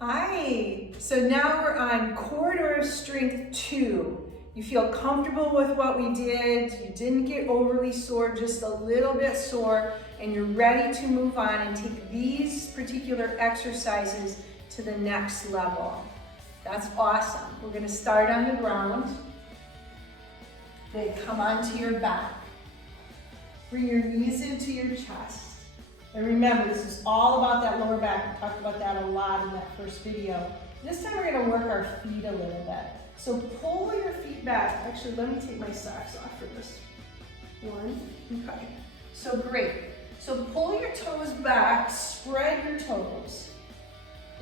Hi, so now we're on corridor strength 2. You feel comfortable with what we did, you didn't get overly sore, just a little bit sore, and you're ready to move on and take these particular exercises to the next level. That's awesome. We're gonna start on the ground. Then come onto your back. Bring your knees into your chest. And remember, this is all about that lower back. We talked about that a lot in that first video. This time we're gonna work our feet a little bit. So pull your feet back. Actually, let me take my socks off for this one. Okay, so great. So pull your toes back, spread your toes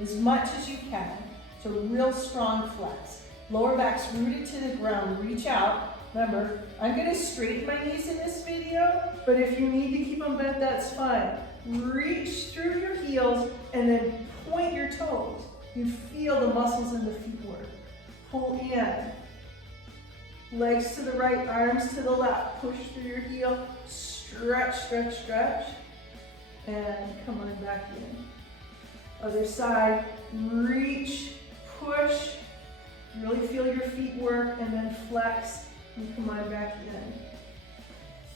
as much as you can. So real strong flex. Lower back's rooted to the ground, reach out. Remember, I'm gonna straighten my knees in this video, but if you need to keep them bent, that's fine. Reach through your heels and then point your toes. You feel the muscles in the feet work. Pull in. Legs to the right, arms to the left. Push through your heel. Stretch, stretch, stretch. And come on back in. Other side. Reach, push. Really feel your feet work and then flex and come on back in.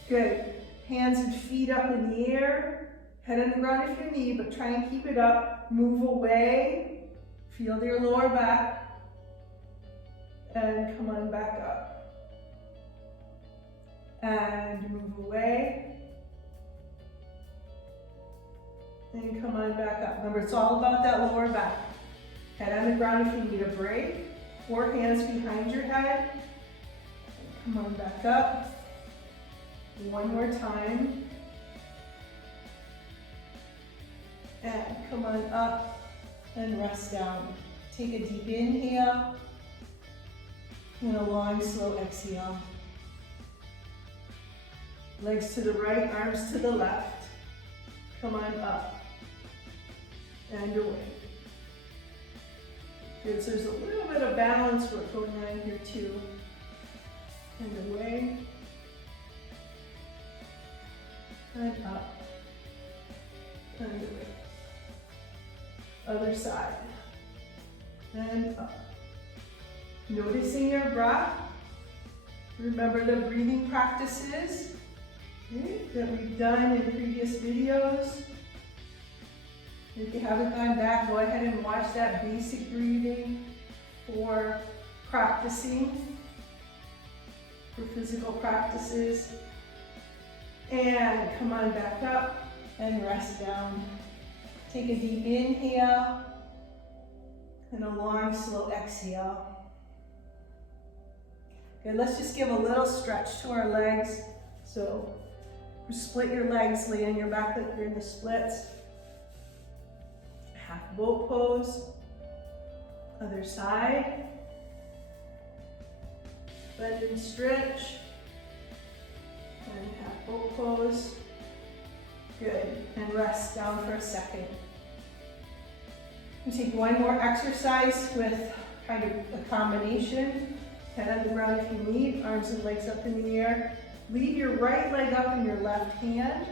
Good. Hands and feet up in the air. Head on the ground if you need, but try and keep it up. Move away. Feel your lower back. And come on back up. And move away. And come on back up. Remember, it's all about that lower back. Head on the ground if you need a break. Or hands behind your head. And come on back up. One more time. And come on up and rest down. Take a deep inhale and a long, slow exhale. Legs to the right, arms to the left. Come on up and away. Good, so there's a little bit of balance work going on here too. And away. And up. And away. Other side. And up. Noticing your breath. Remember the breathing practices that we've done in previous videos. If you haven't gone back, go ahead and watch that basic breathing for practicing, for physical practices. And come on back up and rest down. Take a deep inhale and a long, slow exhale. Good, let's just give a little stretch to our legs. So split your legs, lay on your back like you're in the splits. Half boat pose. Other side. Bend and stretch. And half boat pose. Good, and rest down for a second. We take one more exercise with kind of a combination. Head on the ground if you need, arms and legs up in the air. Leave your right leg up in your left hand.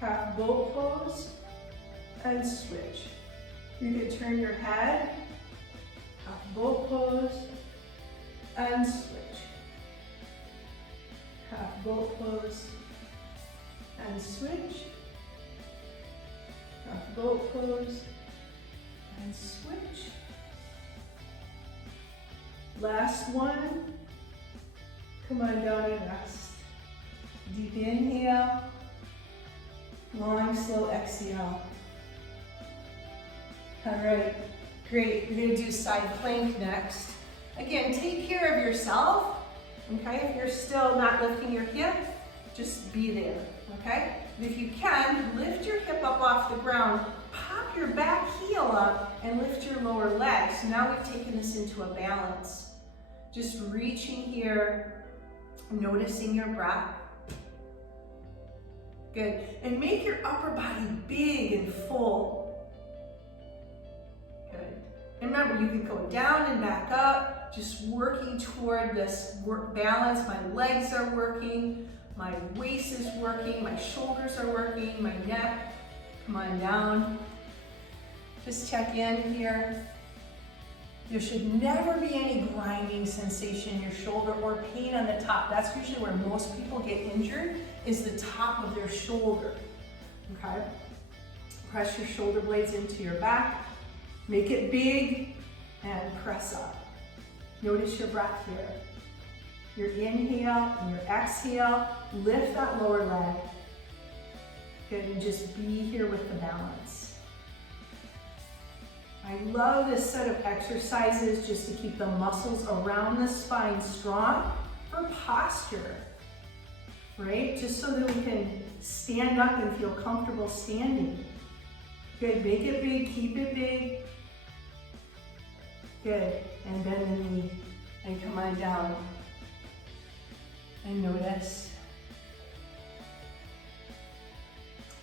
Half boat pose and switch. You can turn your head, half boat pose and switch. Half boat pose and switch. Half boat pose and switch. Last one. Come on down and rest. Deep inhale. Long, slow exhale. All right, great. We're gonna do side plank next. Again, take care of yourself, okay? If you're still not lifting your hip, just be there, okay? And if you can, lift your hip up off the ground, pop your back heel up, and lift your lower leg. So now we've taken this into a balance. Just reaching here, noticing your breath. Good, and make your upper body big and full. Good, and remember, you can go down and back up, just working toward this balance. My legs are working, my waist is working, my shoulders are working, my neck. Come on down. Just check in here. There should never be any grinding sensation in your shoulder or pain on the top. That's usually where most people get injured, is the top of their shoulder, okay? Press your shoulder blades into your back. Make it big and press up. Notice your breath here. Your inhale and your exhale. Lift that lower leg. Good, and just be here with the balance. I love this set of exercises just to keep the muscles around the spine strong for posture, right? Just so that we can stand up and feel comfortable standing. Good, make it big, keep it big. Good, and bend the knee and come on down. And notice.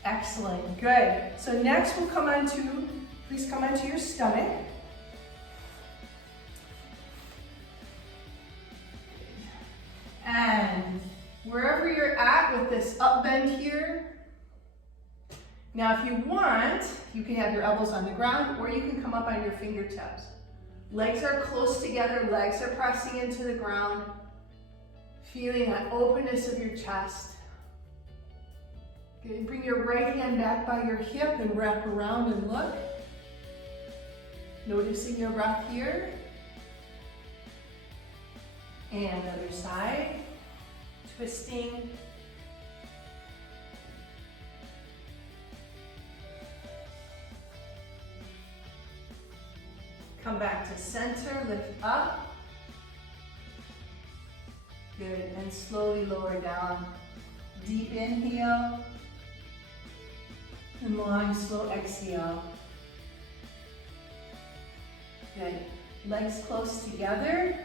Excellent, good. So next we'll come on to, please come onto your stomach. And wherever you're at with this up bend here, now if you want, you can have your elbows on the ground or you can come up on your fingertips. Legs are close together, legs are pressing into the ground, feeling that openness of your chest. Okay, bring your right hand back by your hip and wrap around and look. Noticing your breath here. And other side. Twisting. Come back to center, lift up. Good, and slowly lower down. Deep inhale. And long, slow exhale. Good. Legs close together.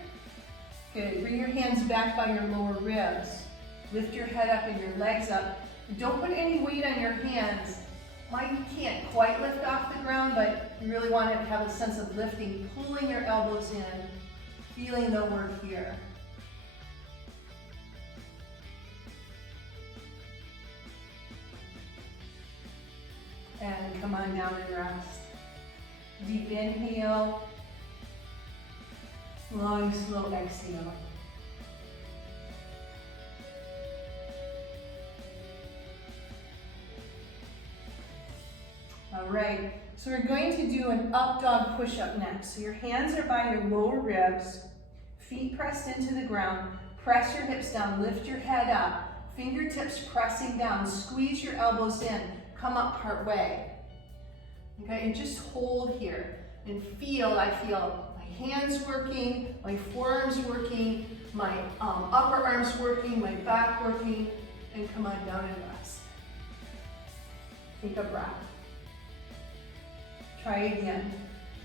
Good. Bring your hands back by your lower ribs. Lift your head up and your legs up. Don't put any weight on your hands. You can't quite lift off the ground, but you really want to have a sense of lifting, pulling your elbows in, feeling the work here. And come on down and rest. Deep inhale. Long, slow exhale. All right, so we're going to do an up dog push-up next. So your hands are by your lower ribs, feet pressed into the ground, press your hips down, lift your head up, fingertips pressing down, squeeze your elbows in, come up part way. Okay, and just hold here and feel, I feel my hands working, my forearms working, my upper arms working, my back working, and come on down and rest. Take a breath. Try again.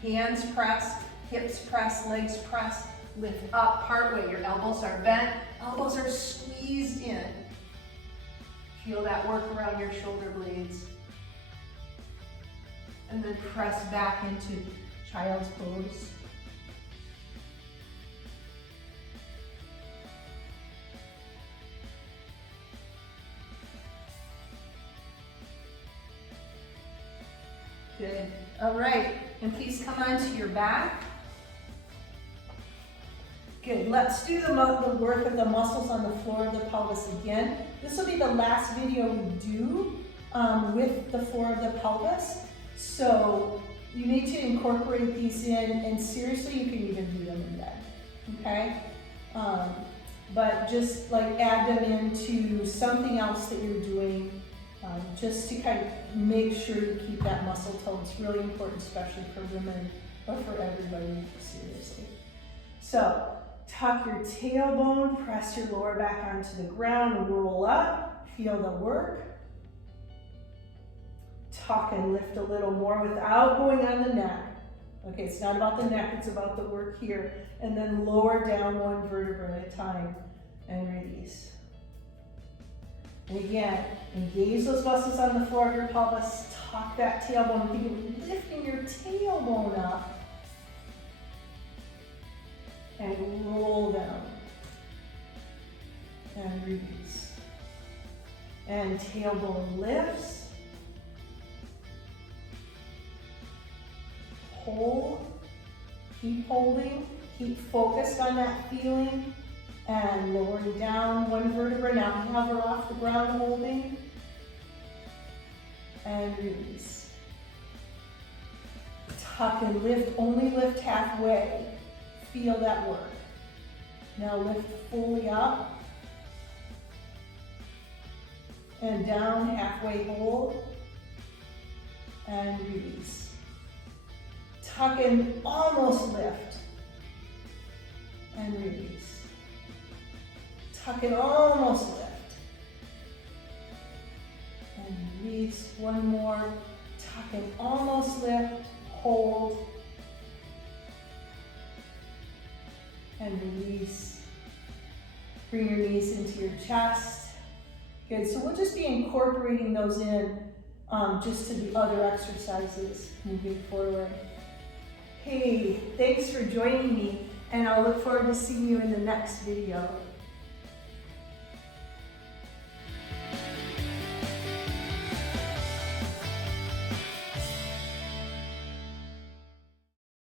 Hands pressed, hips pressed, legs pressed, lift up part way. Your elbows are bent, elbows are squeezed in. Feel that work around your shoulder blades. And then press back into child's pose. Good. All right, and please come onto your back. Good, let's do the work of the muscles on the floor of the pelvis again. This will be the last video we do with the floor of the pelvis. So you need to incorporate these in, and seriously, you can even do them in bed, okay? But just like add them into something else that you're doing, just to kind of make sure you keep that muscle tone. It's really important, especially for women, or for everybody, seriously. So tuck your tailbone, press your lower back onto the ground, roll up, feel the work. Tuck and lift a little more without going on the neck. Okay, it's not about the neck, it's about the work here. And then lower down one vertebra at a time and release. And again, engage those muscles on the floor of your pelvis, tuck that tailbone, think of lifting your tailbone up and roll down and release. And tailbone lifts hold, keep holding, keep focused on that feeling, and lowering down one vertebra. Now hover off the ground, holding, and release. Tuck and lift, only lift halfway. Feel that work. Now lift fully up, and down, halfway hold, and release. Tuck and almost lift, and release. Tuck and almost lift, and release. One more. Tuck and almost lift, hold, and release. Bring your knees into your chest. Good, so we'll just be incorporating those in just to the other exercises moving forward. Hey, thanks for joining me, and I'll look forward to seeing you in the next video.